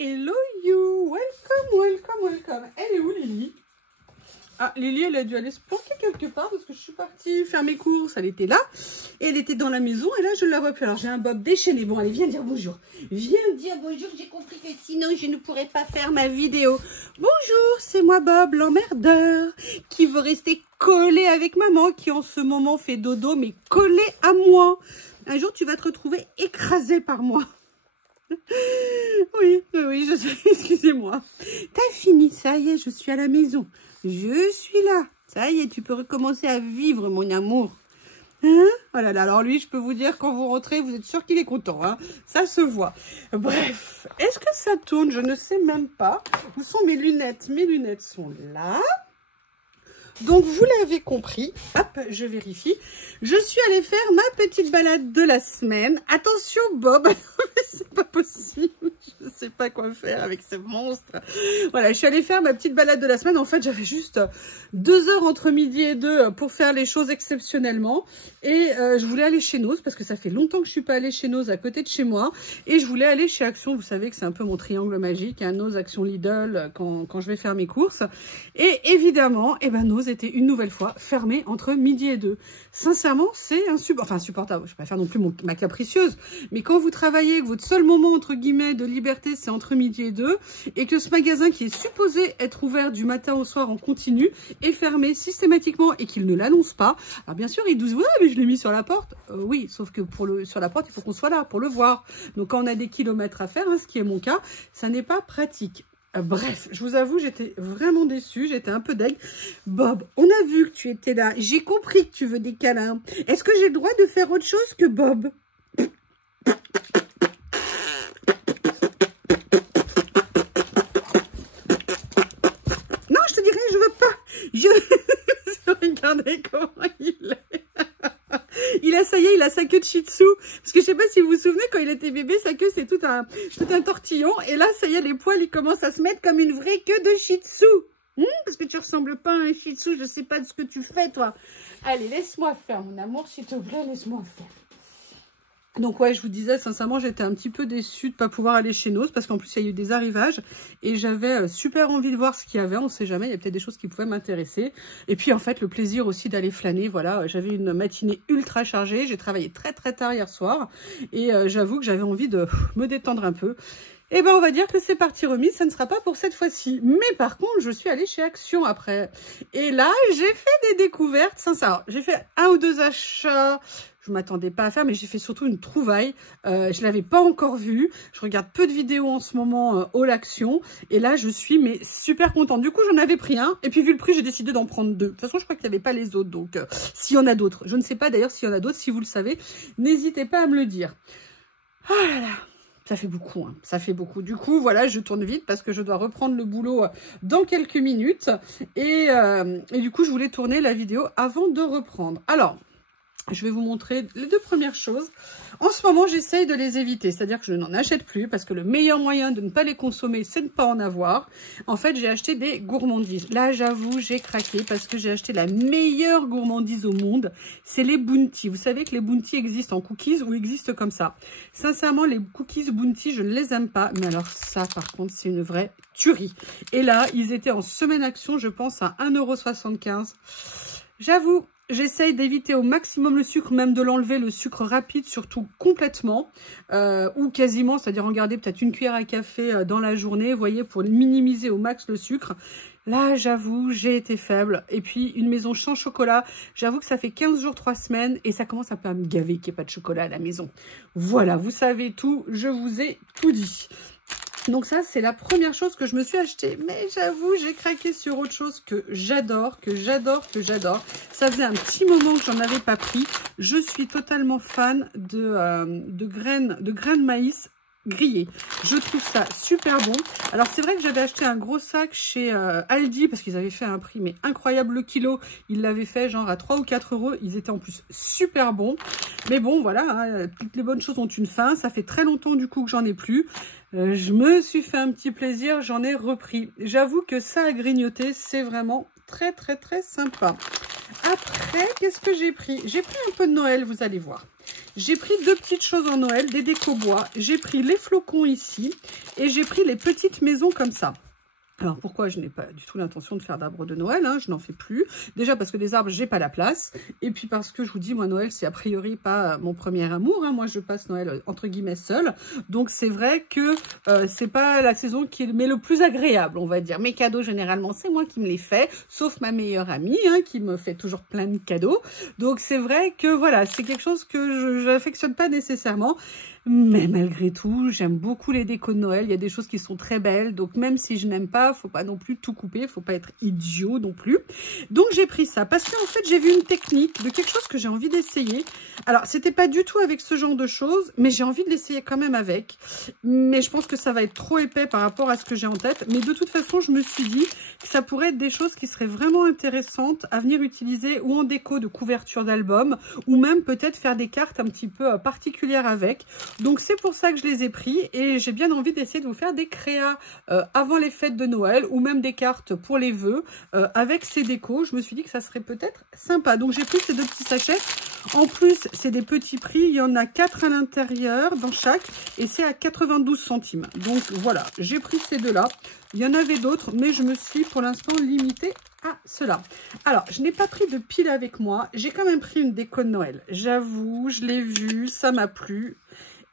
Hello you, welcome. Elle est où Lily? Ah, Lily, elle a dû aller se planquer quelque part parce que je suis partie faire mes courses. Elle était là et elle était dans la maison et là je ne la vois plus. Alors j'ai un Bob déchaîné. Bon, allez, viens dire bonjour. Viens dire bonjour, j'ai compris que sinon je ne pourrais pas faire ma vidéo. Bonjour, c'est moi Bob, l'emmerdeur, qui veut rester collé avec maman, qui en ce moment fait dodo mais collé à moi. Un jour tu vas te retrouver écrasé par moi. Oui, je sais, excusez-moi. T'as fini, ça y est, je suis à la maison. Je suis là. Ça y est, tu peux recommencer à vivre, mon amour. Hein? Oh là là, alors lui, je peux vous dire, quand vous rentrez, vous êtes sûr qu'il est content, hein? Ça se voit. Bref, est-ce que ça tourne? Je ne sais même pas. Où sont mes lunettes? Mes lunettes sont là. Donc, vous l'avez compris, hop, je vérifie. Je suis allée faire ma petite balade de la semaine. Attention, Bob, c'est pas possible. Je sais pas quoi faire avec ce monstre. Voilà, je suis allée faire ma petite balade de la semaine. En fait, j'avais juste 2 heures entre midi et 2 pour faire les choses exceptionnellement. Et je voulais aller chez Noz parce que ça fait longtemps que je suis pas allée chez Noz à côté de chez moi. Et je voulais aller chez Action. Vous savez que c'est un peu mon triangle magique, hein, Noz, Action, Lidl, quand je vais faire mes courses. Et évidemment, Noz était une nouvelle fois fermé entre midi et 2. Sincèrement, c'est insupportable. Je ne vais pas faire non plus ma capricieuse, mais quand vous travaillez, que votre seul moment entre guillemets de liberté, c'est entre midi et 2, et que ce magasin qui est supposé être ouvert du matin au soir en continu est fermé systématiquement et qu'il ne l'annonce pas. Alors bien sûr, ils disent ouais, mais je l'ai mis sur la porte. Oui, sauf que sur la porte, il faut qu'on soit là pour le voir. Donc quand on a des kilomètres à faire, hein, ce qui est mon cas, ça n'est pas pratique. Bref, je vous avoue, j'étais vraiment déçue, j'étais un peu deg. Bob, on a vu que tu étais là, j'ai compris que tu veux des câlins. Est-ce que j'ai le droit de faire autre chose que Bob? Non, je te dirais, je veux pas. Regardez comment il est. Ça y est, il a sa queue de shih tzu. Parce que je sais pas si vous vous souvenez, quand il était bébé, sa queue, c'est tout un tortillon. Et là, ça y est, les poils, ils commencent à se mettre comme une vraie queue de shih tzu. Parce que tu ressembles pas à un shih tzu, je sais pas de ce que tu fais, toi. Allez, laisse-moi faire, mon amour, s'il te plaît, laisse-moi faire. Donc ouais, je vous disais, sincèrement, j'étais un petit peu déçue de ne pas pouvoir aller chez Noz parce qu'en plus, il y a eu des arrivages et j'avais super envie de voir ce qu'il y avait. On ne sait jamais, il y a peut-être des choses qui pouvaient m'intéresser. Et puis en fait, le plaisir aussi d'aller flâner. Voilà, j'avais une matinée ultra chargée. J'ai travaillé très très tard hier soir et j'avoue que j'avais envie de me détendre un peu. Et on va dire que c'est parti remise, ça ne sera pas pour cette fois-ci. Mais par contre, je suis allée chez Action après. Et là, j'ai fait des découvertes sincères. J'ai fait 1 ou 2 achats. Je ne m'attendais pas à faire, mais j'ai fait surtout une trouvaille. Je ne l'avais pas encore vue. Je regarde peu de vidéos en ce moment au L'Action. Et là, je suis super contente. Du coup, j'en avais pris un. Et puis, vu le prix, j'ai décidé d'en prendre 2. De toute façon, je crois qu'il n'y avait pas les autres. Donc, s'il y en a d'autres. Je ne sais pas d'ailleurs s'il y en a d'autres. Si vous le savez, n'hésitez pas à me le dire. Oh là là. Ça fait beaucoup, hein. Ça fait beaucoup. Du coup, voilà, je tourne vite parce que je dois reprendre le boulot dans quelques minutes. Et du coup, je voulais tourner la vidéo avant de reprendre. Alors, je vais vous montrer les 2 premières choses. En ce moment, j'essaye de les éviter. C'est-à-dire que je n'en achète plus parce que le meilleur moyen de ne pas les consommer, c'est de ne pas en avoir. En fait, j'ai acheté des gourmandises. Là, j'avoue, j'ai craqué parce que j'ai acheté la meilleure gourmandise au monde. C'est les Bounty. Vous savez que les Bounty existent en cookies ou existent comme ça. Sincèrement, les cookies Bounty, je ne les aime pas. Mais alors ça, par contre, c'est une vraie tuerie. Et là, ils étaient en semaine action, je pense, à 1,75 €. J'avoue, j'essaye d'éviter au maximum le sucre, même de l'enlever, le sucre rapide, surtout complètement, ou quasiment, c'est-à-dire en garder peut-être une cuillère à café dans la journée, vous voyez, pour minimiser au max le sucre. Là, j'avoue, j'ai été faible. Et puis, une maison sans chocolat, j'avoue que ça fait 15 jours, 3 semaines, et ça commence un peu à me gaver qu'il n'y ait pas de chocolat à la maison. Voilà, vous savez tout, je vous ai tout dit. Donc ça, c'est la première chose que je me suis achetée. Mais j'avoue, j'ai craqué sur autre chose que j'adore, que j'adore. Ça faisait un petit moment que j'en avais pas pris. Je suis totalement fan de graines de maïs grillées. Je trouve ça super bon. Alors c'est vrai que j'avais acheté un gros sac chez Aldi parce qu'ils avaient fait un prix mais incroyable le kilo. Ils l'avaient fait genre à 3 ou 4 €. Ils étaient en plus super bons. Mais bon voilà, hein, toutes les bonnes choses ont une fin. Ça fait très longtemps du coup que j'en ai plus. Je me suis fait un petit plaisir, j'en ai repris. J'avoue que ça à grignoter, c'est vraiment très très très sympa. Après, qu'est-ce que j'ai pris? J'ai pris un peu de Noël, vous allez voir. J'ai pris deux petites choses en Noël, des déco bois. J'ai pris les flocons ici et j'ai pris les petites maisons comme ça. Alors, pourquoi je n'ai pas du tout l'intention de faire d'arbres de Noël, hein, je n'en fais plus. Déjà parce que des arbres, j'ai pas la place. Et puis parce que je vous dis, moi, Noël, c'est a priori pas mon premier amour. Hein. Moi, je passe Noël, entre guillemets, seule. Donc, c'est vrai que c'est pas la saison qui m'est le plus agréable, on va dire. Mes cadeaux, généralement, c'est moi qui me les fais. Sauf ma meilleure amie, hein, qui me fait toujours plein de cadeaux. Donc, c'est vrai que, voilà, c'est quelque chose que je n'affectionne pas nécessairement. Mais malgré tout, j'aime beaucoup les décos de Noël. Il y a des choses qui sont très belles. Donc, même si je n'aime pas, faut pas non plus tout couper. Faut pas être idiot non plus. Donc, j'ai pris ça. Parce qu'en fait, j'ai vu une technique de quelque chose que j'ai envie d'essayer. Alors, c'était pas du tout avec ce genre de choses. Mais j'ai envie de l'essayer quand même avec. Mais je pense que ça va être trop épais par rapport à ce que j'ai en tête. Mais de toute façon, je me suis dit que ça pourrait être des choses qui seraient vraiment intéressantes à venir utiliser ou en déco de couverture d'album. Ou même peut-être faire des cartes un petit peu particulières avec. Donc, c'est pour ça que je les ai pris et j'ai bien envie d'essayer de vous faire des créas avant les fêtes de Noël ou même des cartes pour les vœux avec ces décos. Je me suis dit que ça serait peut-être sympa. Donc, j'ai pris ces deux petits sachets. En plus, c'est des petits prix. Il y en a 4 à l'intérieur dans chaque et c'est à 92 centimes. Donc, voilà, j'ai pris ces deux-là. Il y en avait d'autres, mais je me suis pour l'instant limitée à cela. Alors, je n'ai pas pris de pile avec moi. J'ai quand même pris une déco de Noël. J'avoue, je l'ai vue, ça m'a plu.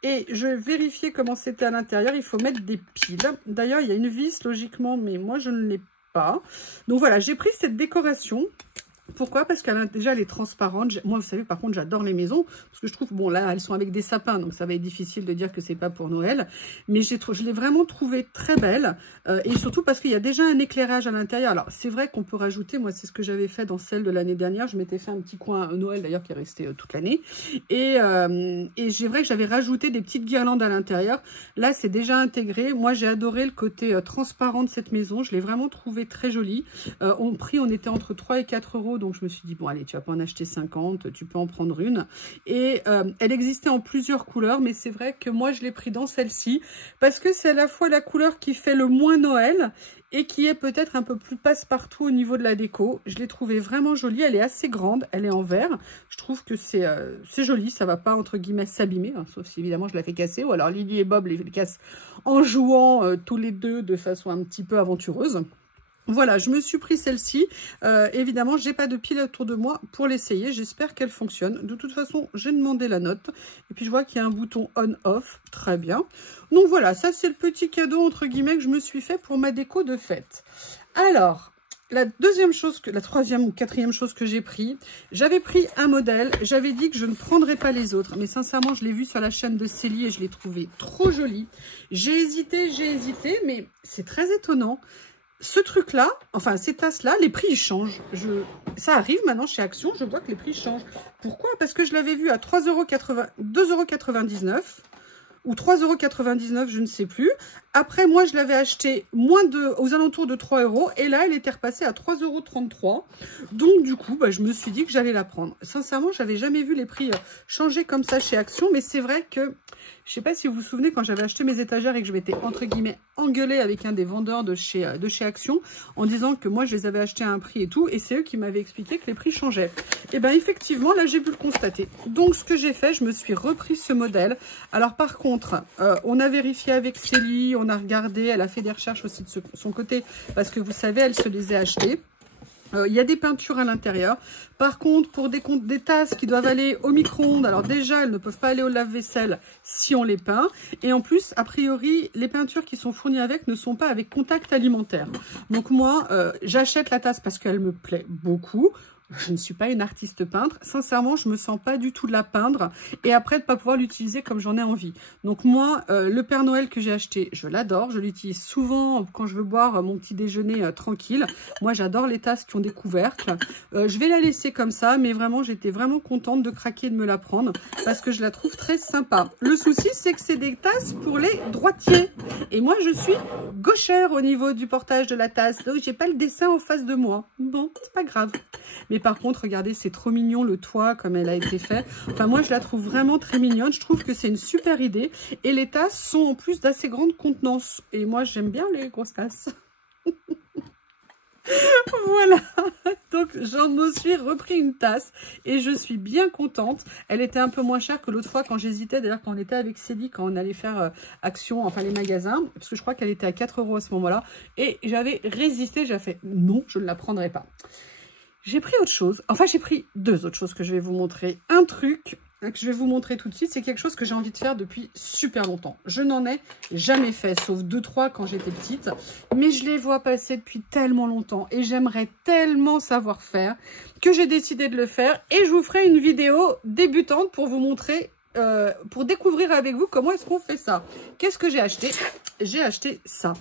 Et je vérifiais comment c'était à l'intérieur. Il faut mettre des piles. D'ailleurs, il y a une vis, logiquement, mais moi, je ne l'ai pas. Donc voilà, j'ai pris cette décoration. Pourquoi? Parce qu'elle déjà elle est transparente. Moi, vous savez, par contre, j'adore les maisons. Parce que je trouve, bon, là, elles sont avec des sapins. Donc, ça va être difficile de dire que c'est pas pour Noël. Mais je l'ai vraiment trouvée très belle. Et surtout parce qu'il y a déjà un éclairage à l'intérieur. Alors, c'est vrai qu'on peut rajouter. Moi, c'est ce que j'avais fait dans celle de l'année dernière. Je m'étais fait un petit coin Noël, d'ailleurs, qui est resté toute l'année. Et c'est vrai que j'avais rajouté des petites guirlandes à l'intérieur. Là, c'est déjà intégré. Moi, j'ai adoré le côté transparent de cette maison. Je l'ai vraiment trouvée très jolie. Au prix, on était entre 3 et 4 euros. Donc, je me suis dit, bon, allez, tu vas pas en acheter 50, tu peux en prendre une. Et elle existait en plusieurs couleurs, mais c'est vrai que moi, je l'ai pris dans celle-ci parce que c'est à la fois la couleur qui fait le moins Noël et qui est peut-être un peu plus passe-partout au niveau de la déco. Je l'ai trouvée vraiment jolie. Elle est assez grande, elle est en verre. Je trouve que c'est joli, ça va pas, entre guillemets, s'abîmer, hein, sauf si, évidemment, je la fais casser. Ou alors, Lily et Bob les cassent en jouant tous les deux de façon un petit peu aventureuse. Voilà, je me suis pris celle-ci. Évidemment, j'ai pas de pile autour de moi pour l'essayer. J'espère qu'elle fonctionne. De toute façon, j'ai demandé la note. Et puis, je vois qu'il y a un bouton on-off. Très bien. Donc, voilà, ça, c'est le petit cadeau, entre guillemets, que je me suis fait pour ma déco de fête. Alors, la troisième ou quatrième chose que j'ai pris, j'avais pris un modèle. J'avais dit que je ne prendrais pas les autres. Mais sincèrement, je l'ai vu sur la chaîne de Célie et je l'ai trouvé trop joli. J'ai hésité, mais c'est très étonnant. Ce truc-là, enfin ces tasses-là, les prix ils changent. Ça arrive maintenant chez Action, je vois que les prix changent. Pourquoi? Parce que je l'avais vu à 2,99 € ou 3,99 €, je ne sais plus. Après, moi, je l'avais acheté aux alentours de 3 € et là, elle était repassée à 3,33 €. Donc, du coup, je me suis dit que j'allais la prendre. Sincèrement, j'avais jamais vu les prix changer comme ça chez Action, mais c'est vrai que je sais pas si vous vous souvenez quand j'avais acheté mes étagères et que je m'étais entre guillemets engueulée avec un des vendeurs de chez Action en disant que moi je les avais achetés à un prix et tout, et c'est eux qui m'avaient expliqué que les prix changeaient. Et bien effectivement là j'ai pu le constater. Donc ce que j'ai fait, je me suis repris ce modèle. Alors par contre, on a vérifié avec Célie, on a regardé, elle a fait des recherches aussi de son côté parce que vous savez, elle se les a achetées. Il y a des peintures à l'intérieur. Par contre, pour des tasses qui doivent aller au micro-ondes, alors déjà, elles ne peuvent pas aller au lave-vaisselle si on les peint. Et en plus, a priori, les peintures qui sont fournies avec ne sont pas avec contact alimentaire. Donc moi, j'achète la tasse parce qu'elle me plaît beaucoup. Je ne suis pas une artiste peintre. Sincèrement, je me sens pas du tout de la peindre. Et après, de pas pouvoir l'utiliser comme j'en ai envie. Donc moi, le Père Noël que j'ai acheté, je l'adore. Je l'utilise souvent quand je veux boire mon petit déjeuner tranquille. Moi, j'adore les tasses qui ont des couvercles. Je vais la laisser comme ça. Mais vraiment, j'étais vraiment contente de craquer et de me la prendre. Parce que je la trouve très sympa. Le souci, c'est que c'est des tasses pour les droitiers. Et moi, je suis gauchère au niveau du portage de la tasse. Donc, j'ai pas le dessin en face de moi. Bon, c'est pas grave. Mais par contre, regardez, c'est trop mignon le toit comme elle a été faite. Enfin, moi, je la trouve vraiment très mignonne. Je trouve que c'est une super idée. Et les tasses sont en plus d'assez grande contenance. Et moi, j'aime bien les grosses tasses. Voilà, donc j'en me suis repris une tasse et je suis bien contente. Elle était un peu moins chère que l'autre fois quand j'hésitais, d'ailleurs quand on était avec Célie, quand on allait faire Action, enfin les magasins, parce que je crois qu'elle était à 4 € à ce moment-là. Et j'avais résisté, j'ai fait non, je ne la prendrai pas. J'ai pris autre chose, enfin j'ai pris deux autres choses que je vais vous montrer. Un truc que je vais vous montrer tout de suite, c'est quelque chose que j'ai envie de faire depuis super longtemps. Je n'en ai jamais fait, sauf 2-3 quand j'étais petite, mais je les vois passer depuis tellement longtemps et j'aimerais tellement savoir faire que j'ai décidé de le faire et je vous ferai une vidéo débutante pour vous montrer, pour découvrir avec vous comment est-ce qu'on fait ça. Qu'est-ce que j'ai acheté? J'ai acheté ça.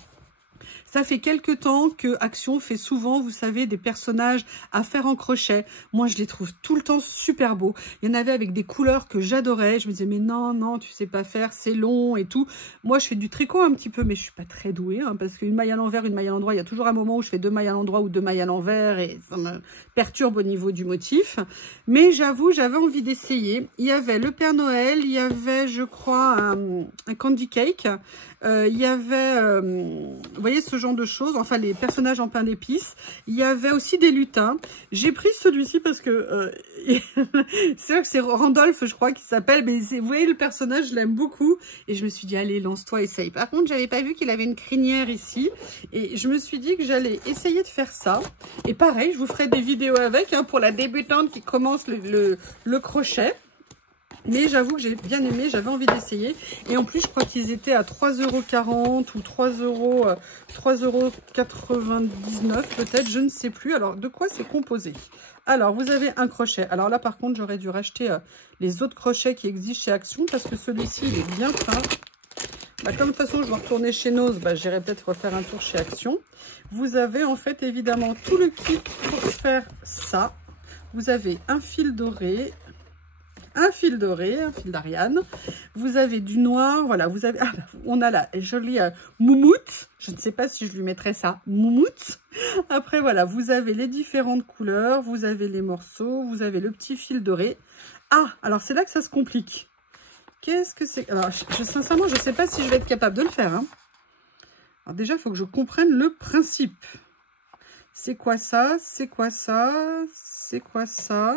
Ça fait quelques temps que Action fait souvent, vous savez, des personnages à faire en crochet. Moi, je les trouve tout le temps super beaux. Il y en avait avec des couleurs que j'adorais. Je me disais, mais non, non, tu sais pas faire, c'est long et tout. Moi, je fais du tricot un petit peu, mais je suis pas très douée, hein, parce qu'une maille à l'envers, une maille à l'endroit, il y a toujours un moment où je fais 2 mailles à l'endroit ou 2 mailles à l'envers et ça me perturbe au niveau du motif. Mais j'avoue, j'avais envie d'essayer. Il y avait le Père Noël, il y avait, je crois, un candy cake. Il y avait, vous voyez, ce genre de choses, enfin les personnages en pain d'épices. Il y avait aussi des lutins. J'ai pris celui-ci parce que c'est vrai que c'est Randolph, je crois, qui s'appelle, mais vous voyez le personnage, je l'aime beaucoup. Et je me suis dit, allez, lance-toi, essaye. Par contre, j'avais pas vu qu'il avait une crinière ici. Et je me suis dit que j'allais essayer de faire ça. Et pareil, je vous ferai des vidéos avec, hein, pour la débutante qui commence le crochet. Mais j'avoue que j'ai bien aimé, j'avais envie d'essayer. Et en plus, je crois qu'ils étaient à 3,40 € ou 3,99 € peut-être, je ne sais plus. Alors, de quoi c'est composé? Alors, vous avez un crochet. Alors là, par contre, j'aurais dû racheter les autres crochets qui existent chez Action parce que celui-ci, il est bien fin. Bah, comme de toute façon, je vais retourner chez Nose, bah, j'irai peut-être refaire un tour chez Action. Vous avez en fait, évidemment, tout le kit pour faire ça. Vous avez un fil doré, un fil d'Ariane, vous avez du noir, voilà, vous avez, on a la jolie moumoute, je ne sais pas si je lui mettrais ça, moumoute. Après, voilà, vous avez les différentes couleurs, vous avez les morceaux, vous avez le petit fil doré. Ah, alors c'est là que ça se complique. Qu'est-ce que c'est? Alors, sincèrement, je ne sais pas si je vais être capable de le faire, hein. Alors déjà, il faut que je comprenne le principe. C'est quoi ça? C'est quoi ça? C'est quoi ça?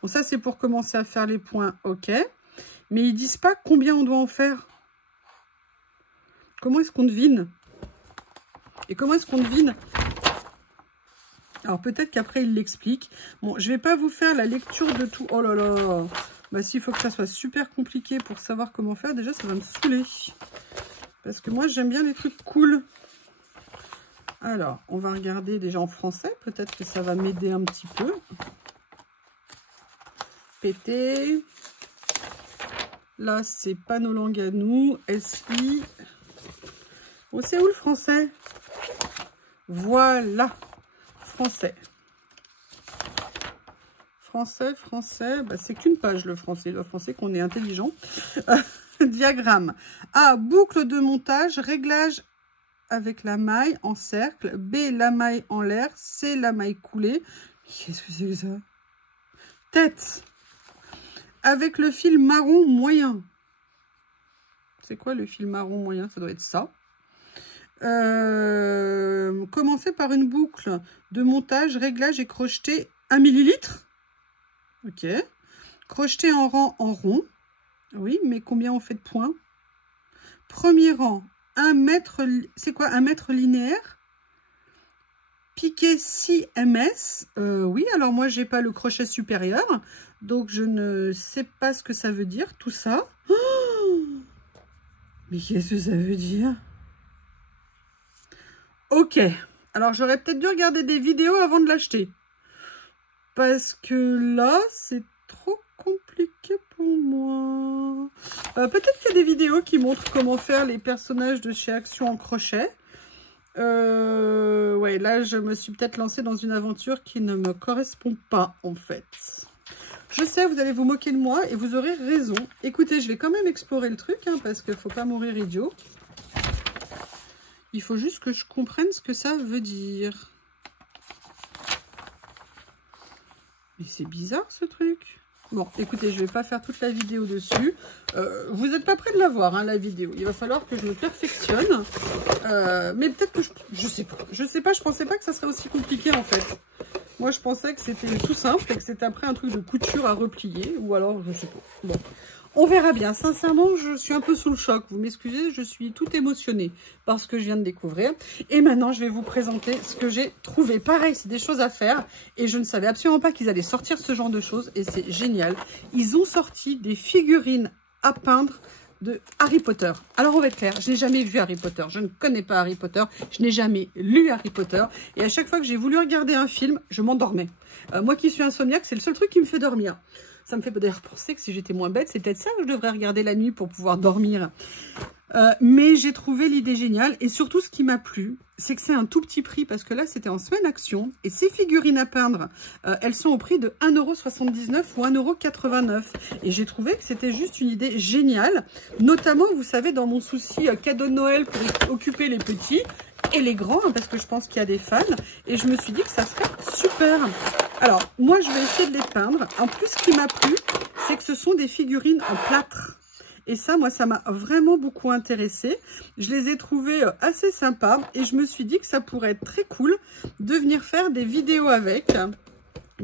Bon, ça, c'est pour commencer à faire les points, ok. Mais ils disent pas combien on doit en faire. Comment est-ce qu'on devine? Et comment est-ce qu'on devine? Alors, peut-être qu'après, ils l'expliquent. Bon, je vais pas vous faire la lecture de tout. Oh là là. Bah, s'il faut que ça soit super compliqué pour savoir comment faire, déjà, ça va me saouler. Parce que moi, j'aime bien les trucs cool. Alors, on va regarder déjà en français. Peut-être que ça va m'aider un petit peu. Pété. Là, c'est pas nos langues à nous. SI. Oh, c'est où le français? Voilà. Français. Français. Bah, c'est qu'une page, le français. Le français, qu'on est intelligent. Diagramme. A, boucle de montage. Réglage avec la maille en cercle. B, la maille en l'air. C, la maille coulée. Qu'est-ce que c'est que ça? Tête. Avec le fil marron moyen. C'est quoi le fil marron moyen? Ça doit être ça. Commencer par une boucle de montage, réglage et crocheté 1 millilitre. Ok. Crocheté en rang en rond. Oui, mais combien on fait de points? Premier rang, 1 mètre. C'est quoi 1 mètre linéaire? Piqué 6 ms. Oui, alors moi, j'ai pas le crochet supérieur. Donc, je ne sais pas ce que ça veut dire, tout ça. Oh, mais qu'est-ce que ça veut dire? Ok. Alors, j'aurais peut-être dû regarder des vidéos avant de l'acheter. Parce que là, c'est trop compliqué pour moi. Peut-être qu'il y a des vidéos qui montrent comment faire les personnages de chez Action en crochet. Ouais, là, je me suis peut-être lancée dans une aventure qui ne me correspond pas, en fait. Je sais, vous allez vous moquer de moi et vous aurez raison. Écoutez, je vais quand même explorer le truc, hein, parce qu'il ne faut pas mourir idiot. Il faut juste que je comprenne ce que ça veut dire. Mais c'est bizarre, ce truc. Bon, écoutez, je ne vais pas faire toute la vidéo dessus. Vous n'êtes pas prêts de la voir, hein, la vidéo. Il va falloir que je me perfectionne. Mais peut-être que je sais pas. Je sais pas, je pensais pas que ça serait aussi compliqué en fait. Moi, je pensais que c'était tout simple et que c'était après un truc de couture à replier. Ou alors, je sais pas. Bon, on verra bien. Sincèrement, je suis un peu sous le choc. Vous m'excusez, je suis toute émotionnée par ce que je viens de découvrir. Et maintenant, je vais vous présenter ce que j'ai trouvé. Pareil, c'est des choses à faire. Et je ne savais absolument pas qu'ils allaient sortir ce genre de choses. Et c'est génial. Ils ont sorti des figurines à peindre de Harry Potter. Alors on va être clair, je n'ai jamais vu Harry Potter, je ne connais pas Harry Potter, je n'ai jamais lu Harry Potter, et à chaque fois que j'ai voulu regarder un film, je m'endormais. Moi qui suis insomniaque, c'est le seul truc qui me fait dormir. Ça me fait d'ailleurs penser que si j'étais moins bête, c'est peut-être ça que je devrais regarder la nuit pour pouvoir dormir. Mais j'ai trouvé l'idée géniale, et surtout ce qui m'a plu, c'est que c'est un tout petit prix, parce que là c'était en semaine action, et ces figurines à peindre, elles sont au prix de 1,79 € ou 1,89 €, et j'ai trouvé que c'était juste une idée géniale, notamment vous savez dans mon souci cadeau de Noël pour occuper les petits et les grands, hein, parce que je pense qu'il y a des fans, et je me suis dit que ça serait super. Alors moi je vais essayer de les peindre. En plus ce qui m'a plu, c'est que ce sont des figurines en plâtre. Et ça, moi, ça m'a vraiment beaucoup intéressée. Je les ai trouvées assez sympas. Et je me suis dit que ça pourrait être très cool de venir faire des vidéos avec.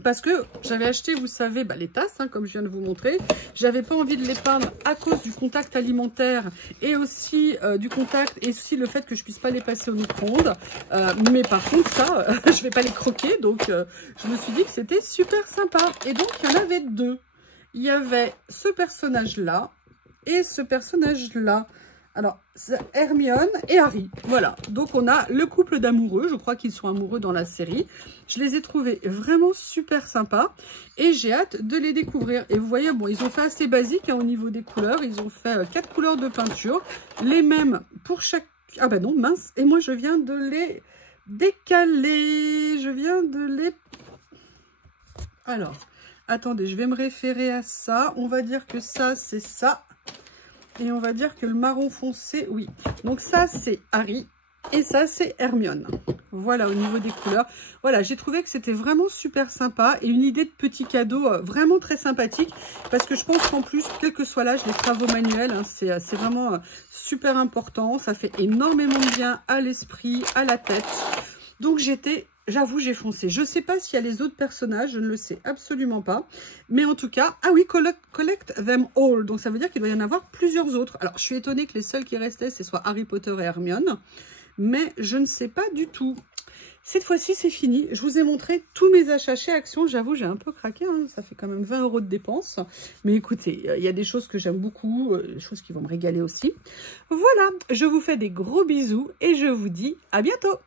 Parce que j'avais acheté, vous savez, les tasses, hein, comme je viens de vous montrer. J'avais pas envie de les peindre à cause du contact alimentaire et aussi du contact et aussi le fait que je puisse pas les passer au micro-ondes. Mais par contre, ça, je vais pas les croquer. Donc, je me suis dit que c'était super sympa. Et donc, il y en avait deux. Il y avait ce personnage-là. Et ce personnage-là, alors, c'est Hermione et Harry. Voilà, donc on a le couple d'amoureux. Je crois qu'ils sont amoureux dans la série. Je les ai trouvés vraiment super sympas. Et j'ai hâte de les découvrir. Et vous voyez, bon, ils ont fait assez basique hein, au niveau des couleurs. Ils ont fait 4 couleurs de peinture. Les mêmes pour chaque... Ah bah non, mince. Et moi, je viens de les décaler. Je viens de les... Alors, attendez, je vais me référer à ça. On va dire que ça, c'est ça. Et on va dire que le marron foncé, oui. Donc ça, c'est Harry. Et ça, c'est Hermione. Voilà, au niveau des couleurs. Voilà, j'ai trouvé que c'était vraiment super sympa. Et une idée de petit cadeau vraiment très sympathique. Parce que je pense qu'en plus, quel que soit l'âge, les travaux manuels, hein, c'est vraiment super important. Ça fait énormément de bien à l'esprit, à la tête. Donc j'avoue, j'ai foncé. Je ne sais pas s'il y a les autres personnages, je ne le sais absolument pas. Mais en tout cas, ah oui, collect them all. Donc ça veut dire qu'il doit y en avoir plusieurs autres. Alors je suis étonnée que les seuls qui restaient, ce soit Harry Potter et Hermione. Mais je ne sais pas du tout. Cette fois-ci, c'est fini. Je vous ai montré tous mes achats chez Action. J'avoue, j'ai un peu craqué. Hein. Ça fait quand même 20 € de dépenses. Mais écoutez, il y a des choses que j'aime beaucoup. Des choses qui vont me régaler aussi. Voilà, je vous fais des gros bisous. Et je vous dis à bientôt.